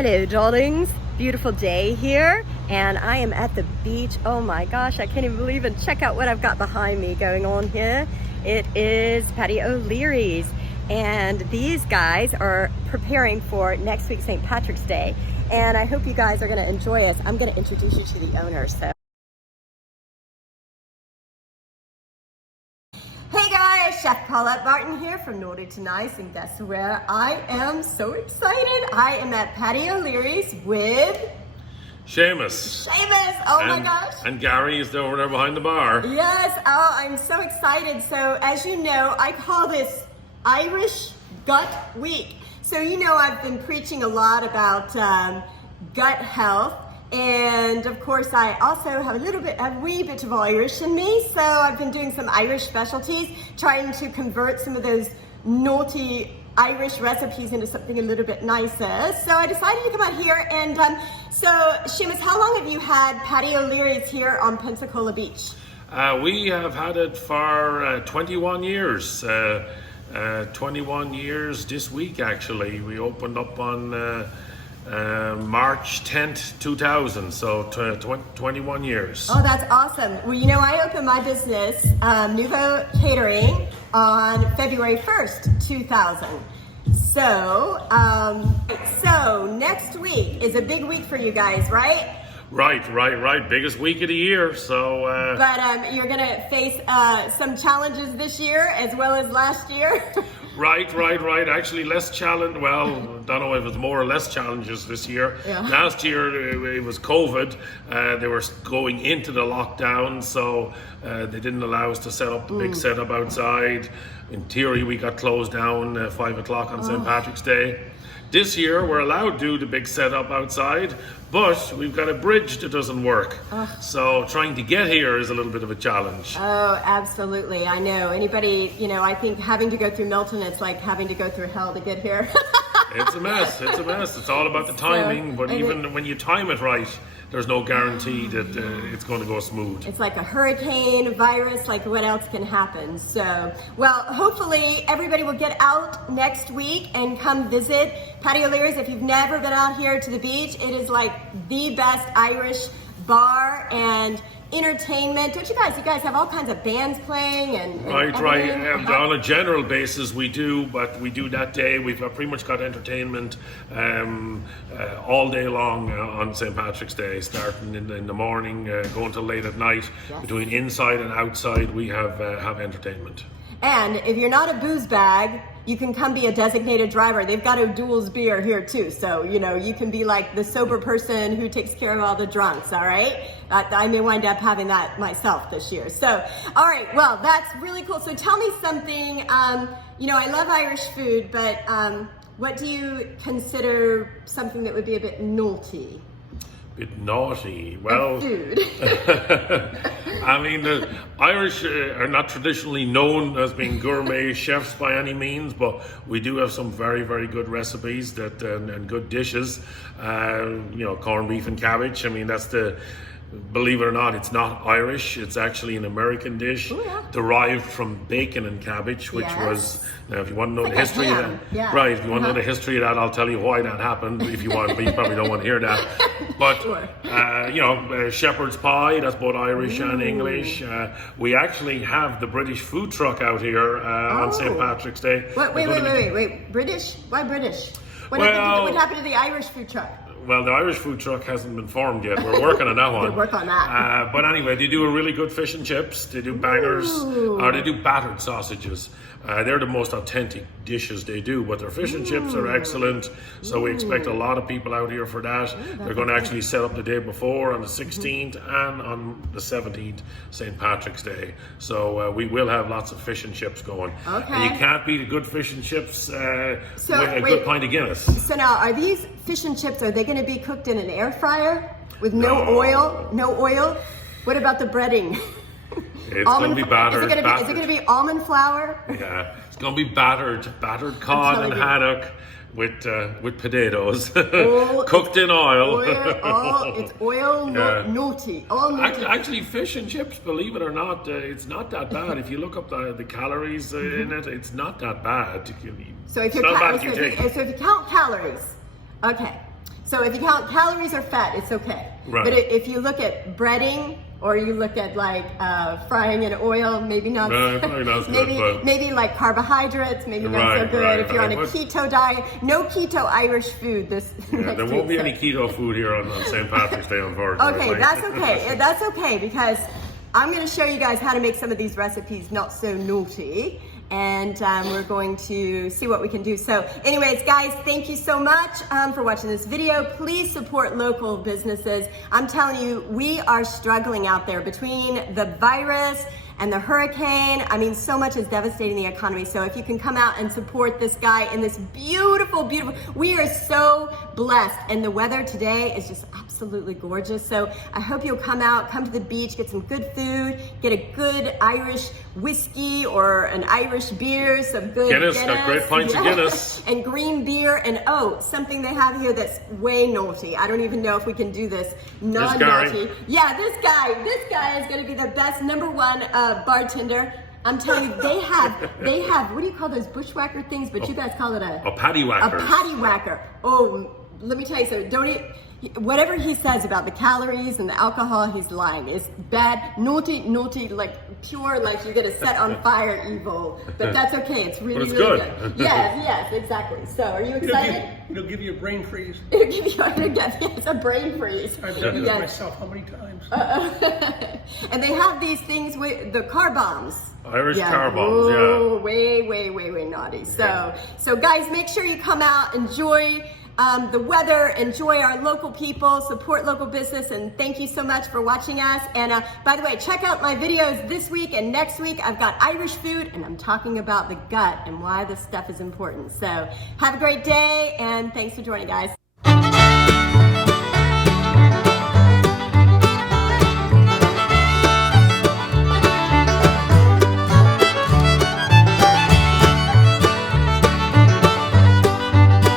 Hello darlings, beautiful day here and I am at the beach. Oh my gosh, I can't even believe it. Check out what I've got behind me going on here. It is Paddy O'Leary's and these guys are preparing for next week St. Patrick's Day and I hope you guys are going to enjoy us. I'm going to introduce you to the owner. So hey guys, Chef Paulette Martin here from Naughty to Nice, and guess where I am so excited? I am at Paddy O'Leary's with Seamus. Oh my gosh. And Gary is over there behind the bar. Yes, oh, I'm so excited. So as you know, I call this Irish Gut Week. So you know I've been preaching a lot about gut health. And of course, I also have a wee bit of Irish in me. So I've been doing some Irish specialties, trying to convert some of those naughty Irish recipes into something a little bit nicer. So I decided to come out here and so Seamus, how long have you had Paddy O'Leary's here on Pensacola Beach? We have had it for 21 years. 21 years this week, actually. We opened up on March 10th, 2000, so 21 years. Oh, that's awesome. Well, you know, I opened my business, Nouveau Catering, on February 1st, 2000. So next week is a big week for you guys, right? Right. Biggest week of the year, so... But you're gonna face some challenges this year as well as last year. Right. Actually, less challenge. Well, don't know if it's more or less challenges this year. Yeah. Last year it was COVID. They were going into the lockdown, so they didn't allow us to set up the big setup outside. In theory, we got closed down at 5 o'clock on St. Patrick's Day. This year, we're allowed to do the big setup outside, but we've got a bridge that doesn't work. So trying to get here is a little bit of a challenge. Oh, absolutely. I know. Anybody, you know, I think having to go through Milton, it's like having to go through hell to get here. It's a mess. It's all about the timing, but even when you time it right, there's no guarantee that it's going to go smooth. It's like a hurricane, virus, like what else can happen? So, well, hopefully everybody will get out next week and come visit Paddy O'Leary's. If you've never been out here to the beach, it is like the best Irish bar and entertainment. Don't you guys have all kinds of bands playing and Right. On a general basis we do, but we do that day. We've pretty much got entertainment all day long on St. Patrick's Day, starting in the morning, going till late at night. Yes. Between inside and outside we have entertainment. And if you're not a booze bag, you can come be a designated driver. They've got O'Doul's beer here too. So, you know, you can be like the sober person who takes care of all the drunks, all right? I may wind up having that myself this year. So, all right, well, that's really cool. So tell me something, you know, I love Irish food, but what do you consider something that would be a bit naughty? Bit naughty. Well, food. I mean, the Irish are not traditionally known as being gourmet chefs by any means, but we do have some very, very good recipes that and good dishes. You know, corned beef and cabbage. I mean, that's believe it or not, it's not Irish. It's actually an American dish derived from bacon and cabbage, which was, now if you want to know the history of that, right, if you want to know the history of that, I'll tell you why that happened if you want, but you probably don't want to hear that. But, you know, shepherd's pie, that's both Irish and English. We actually have the British food truck out here on St. Patrick's Day. Wait, British? Why British? What happened to the Irish food truck? Well, the Irish food truck hasn't been formed yet. We're working on that one. Work on that. But anyway, they do a really good fish and chips. They do bangers. Or they do battered sausages. They're the most authentic dishes they do, but their fish and chips are excellent. So we expect a lot of people out here for that. They're going to actually set up the day before on the 16th and on the 17th, St. Patrick's Day. So we will have lots of fish and chips going. Okay. And you can't beat a good fish and chips with a good pint of Guinness. So now, are these fish and chips, are they going to be cooked in an air fryer with no oil? No oil? What about the breading? It's going to be battered. Is it going to be almond flour? Yeah, it's going to be battered cod and haddock with potatoes, cooked in oil. It's oil naughty. All naughty. Actually, fish and chips, believe it or not, it's not that bad. If you look up the calories in it, it's not that bad. So if you count calories, okay. So if you count calories or fat, it's okay. Right. But if you look at breading, or you look at like frying in oil, maybe not. Probably not as good, maybe like carbohydrates, maybe not so good. If you're on a keto diet, no keto Irish food this. Yeah, there won't be any keto food here on St. Patrick's Day, unfortunately. Okay, that's okay. That's okay, because I'm going to show you guys how to make some of these recipes not so naughty. And we're going to see what we can do. So anyways, guys, thank you so much for watching this video. Please support local businesses. I'm telling you, we are struggling out there between the virus and the hurricane. I mean, so much is devastating the economy. So if you can come out and support this guy in this beautiful, beautiful, we are so blessed. And the weather today is just absolutely gorgeous. So I hope you'll come out, come to the beach, get some good food, get a good Irish whiskey or an Irish beer, some good Guinness. Got great pints of Guinness. And green beer, and something they have here that's way naughty. I don't even know if we can do this non-naughty. Yeah, this guy is gonna be the best #1 bartender. I'm telling you, they have, what do you call those bushwhacker things? But you guys call it a patty whacker. A patty whacker. Oh, let me tell you something. Don't eat. Whatever he says about the calories and the alcohol, he's lying. It's bad, naughty, like pure, like you're gonna set on fire evil. But that's okay. It's really, but it's really good. Yes, exactly. So, are you excited? It'll give you a brain freeze. It'll give you a brain freeze. I've done this myself how many times? And they have these things with the car bombs. Irish car bombs, yeah. Way naughty. So guys, make sure you come out, enjoy the weather, enjoy our local people, support local business, and thank you so much for watching us. And by the way, check out my videos this week and next week. I've got Irish food, and I'm talking about the gut and why this stuff is important. So have a great day, and thanks for joining, guys.